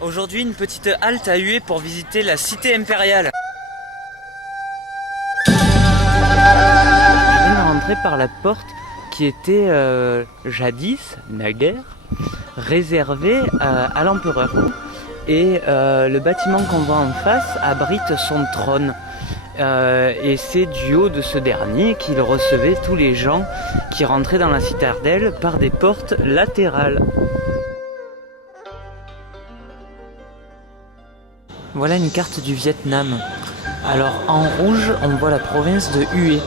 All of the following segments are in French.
Aujourd'hui, une petite halte à Hue pour visiter la cité impériale. Je viens de rentrer par la porte qui était jadis, naguère, réservée à l'empereur. Et le bâtiment qu'on voit en face abrite son trône. Et c'est du haut de ce dernier qu'il recevait tous les gens qui rentraient dans la citadelle par des portes latérales. Voilà une carte du Vietnam. Alors en rouge, on voit la province de Hue.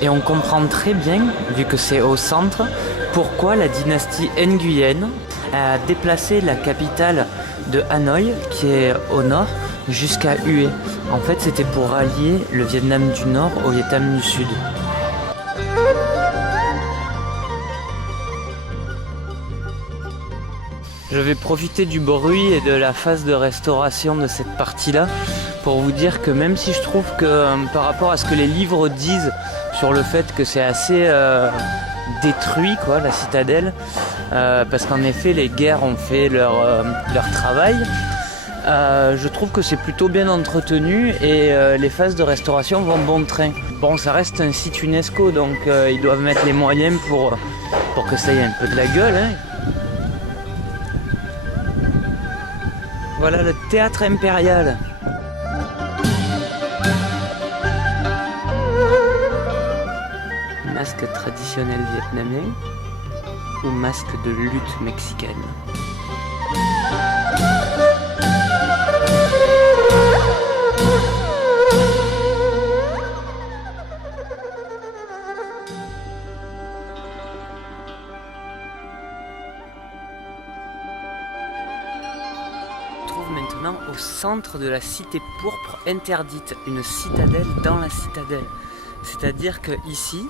Et on comprend très bien, vu que c'est au centre, pourquoi la dynastie Nguyen a déplacé la capitale de Hanoï, qui est au nord, jusqu'à Hue. En fait, c'était pour rallier le Vietnam du Nord au Vietnam du Sud. Je vais profiter du bruit et de la phase de restauration de cette partie-là pour vous dire que même si je trouve que par rapport à ce que les livres disent sur le fait que c'est assez détruit, quoi, la citadelle, parce qu'en effet les guerres ont fait leur travail, je trouve que c'est plutôt bien entretenu et les phases de restauration vont bon train. Bon, ça reste un site UNESCO, donc ils doivent mettre les moyens pour que ça ait un peu de la gueule, hein. Voilà le théâtre impérial. Masque traditionnel vietnamien ou masque de lutte mexicaine. Maintenant au centre de la cité pourpre interdite, une citadelle dans la citadelle. C'est-à-dire que ici,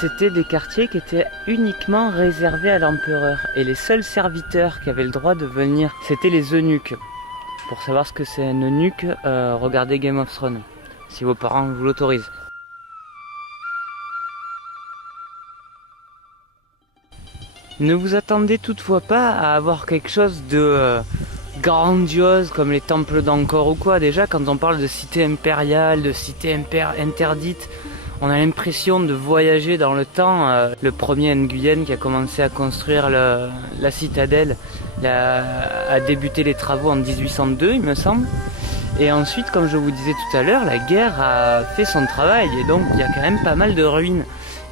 c'était des quartiers qui étaient uniquement réservés à l'empereur. Et les seuls serviteurs qui avaient le droit de venir, c'était les eunuques. Pour savoir ce que c'est un eunuque, regardez Game of Thrones, si vos parents vous l'autorisent. Ne vous attendez toutefois pas à avoir quelque chose de grandiose comme les temples d'Angkor ou quoi. Déjà, quand on parle de cité impériale, de cité interdite, on a l'impression de voyager dans le temps. Le premier Nguyen qui a commencé à construire la citadelle a débuté les travaux en 1802, il me semble. Et ensuite, comme je vous disais tout à l'heure, la guerre a fait son travail et donc il y a quand même pas mal de ruines.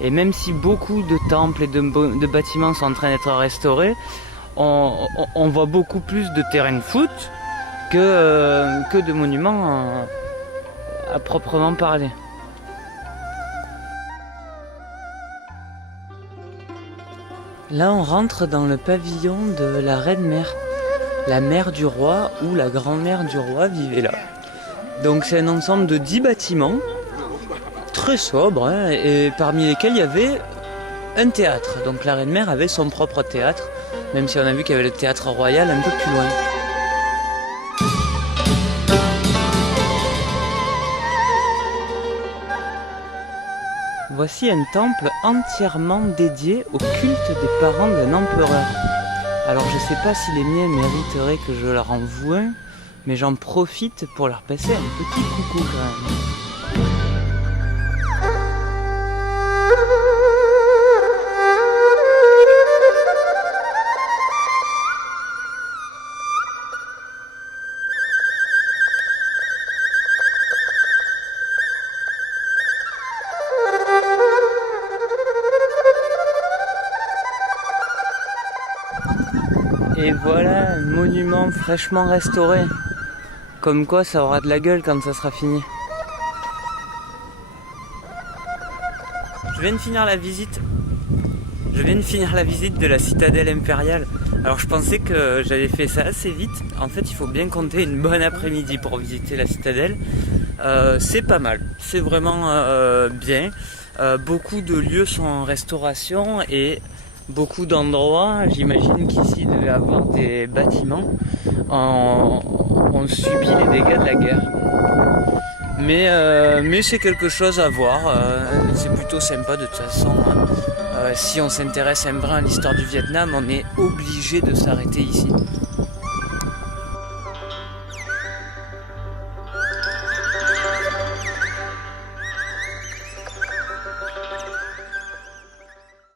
Et même si beaucoup de temples et de bâtiments sont en train d'être restaurés, on voit beaucoup plus de terrains de foot que de monuments à proprement parler. Là, on rentre dans le pavillon de la reine-mère. La mère du roi ou la grand-mère du roi vivait là. Donc c'est un ensemble de 10 bâtiments, très sobres, hein, et parmi lesquels il y avait un théâtre. Donc la reine-mère avait son propre théâtre, même si on a vu qu'il y avait le théâtre royal un peu plus loin. Voici un temple entièrement dédié au culte des parents d'un empereur. Alors je sais pas si les miens mériteraient que je leur envoie un, mais j'en profite pour leur passer un petit coucou quand même. Et voilà un monument fraîchement restauré. Comme quoi ça aura de la gueule quand ça sera fini. Je viens de finir la visite de la citadelle impériale. Alors je pensais que j'avais fait ça assez vite. En fait il faut bien compter une bonne après-midi pour visiter la citadelle. C'est pas mal, c'est vraiment bien. Beaucoup de lieux sont en restauration et beaucoup d'endroits, j'imagine qu'ici il devait y avoir des bâtiments, ont subi les dégâts de la guerre. Mais c'est quelque chose à voir, c'est plutôt sympa de toute façon. Si on s'intéresse un brin à l'histoire du Vietnam, on est obligé de s'arrêter ici.